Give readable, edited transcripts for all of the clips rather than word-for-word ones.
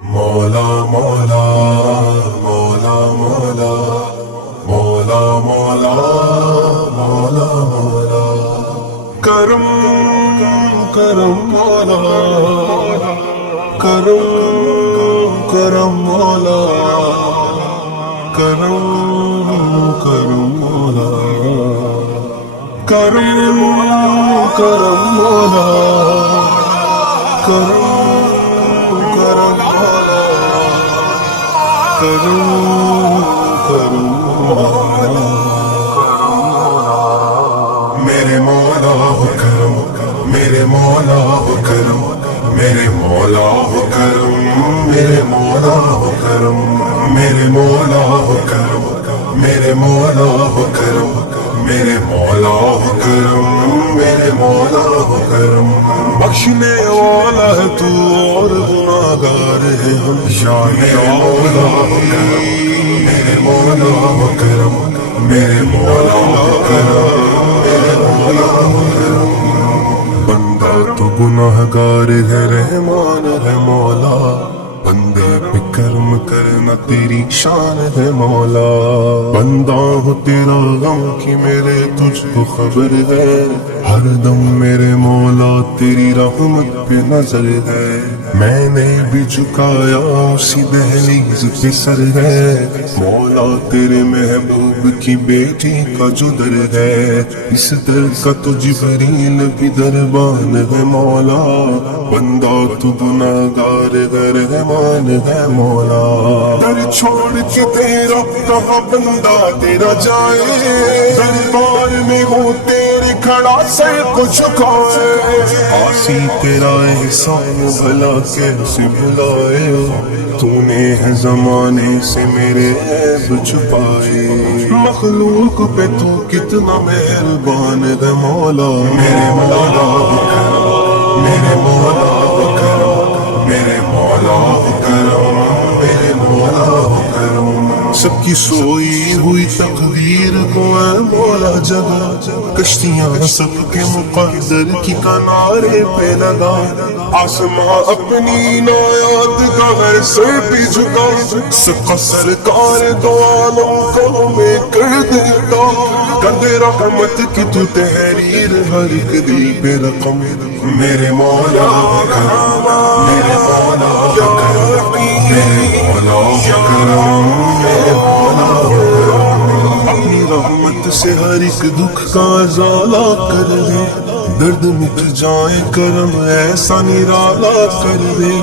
مولا مولا مولا مولا مولا مولا مولا مولا کرم کرم مولا کرم کرم مولا کرم کرم مولا کرم کرم مولا کرم کرم مولا کرم کرم مولا میرے مولا ہو کرم میرے مولا ہو کرم میرے مولا ہو کرم میرے مولا ہو کرم میرے مولا ہو کرم میرے مولا ہو کرم میرے مولا ہو کرم میرے مولا ہو کرم بخشنے والا ہے تو اور گناہگار ہے ہم شان مولا ہو کرم میرے مولا ہو کرم میرے مولا ہو کرم میرے مولا ہو کرم بندہ تو گناہگار ہے رحمان ہے مولا بندے پہ کرم کرنا تیری شان ہے مولا بندہ ہو تیرا غم کی میرے تجھ کو خبر ہے ہر دم میرے مولا تیری رحمت پہ نظر ہے میں نے بھی جھکایا اسی دہلیز پہ سر ہے مولا تیرے محبوب کی بیٹی کا جو در ہے اس در کا تو جبریل بھی دربان ہے مولا بندہ تو گناہگار رحمان ہے مولا در چھوڑ کے تیرا کہاں بندہ تیرا جائے دربار میں ہو تیرے کھڑا سر کو جھکائے آسی تیرا احسان بھلا کیسے بھلائے تو نے ہے زمانے سے میرے عیب چھپائے مخلوق پہ تو کتنا مہربان ہے مولا میرے مولا ہو کرم میرے مولا ہو کرم میرے مولا ہو کرم میرے مولا ہو کرم سب کی سوئی ہوئی تقدیر کو اے مولا جگہ کشتیاں سب کے مقدر کی کنارے پہ لگا آسماں اپنی نایات کا ہر سر پہ جھکا سکا سرکار دو عالم کو میں کر دیتا کندے رحمت کی تو تحریر ہر ایک دل پہ رقم میرے مولا ہو کرم میرے مولا ہو کرم میرے مولا ہو کرم میرے مولا ہو کرم اپنی رحمت سے ہر ایک دکھ کا ازالہ کر دے درد مٹ جائے کرم ایسا نرالا کر دے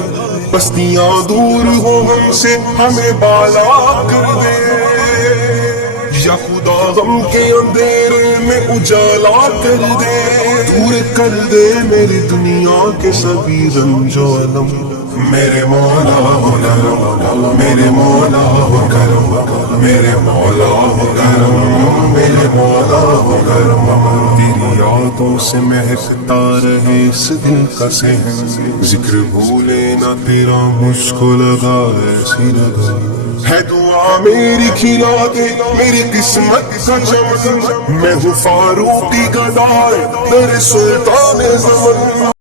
بستیاں دور ہو ہم سے ہمیں بالا کر دے یا خدا غم کے اندھیرے میں اجالا کر دے دور کر دے میری دنیا کے سبھی رنج و علم میرے مولا ہو کرم میرے مولا ہو کرم میرے مولا ہو کرم میرے مولا ہو کرم تیری یادوں سے مہکتا رہے اس دل کا صحن ذکر بھولے نہ تیرا مجھ کو لگا ایسی لگا ہے دعا میری کھلا دے میری قسمت کا چمن میں ہوں فاروقی گدائے میرے سلطان زمن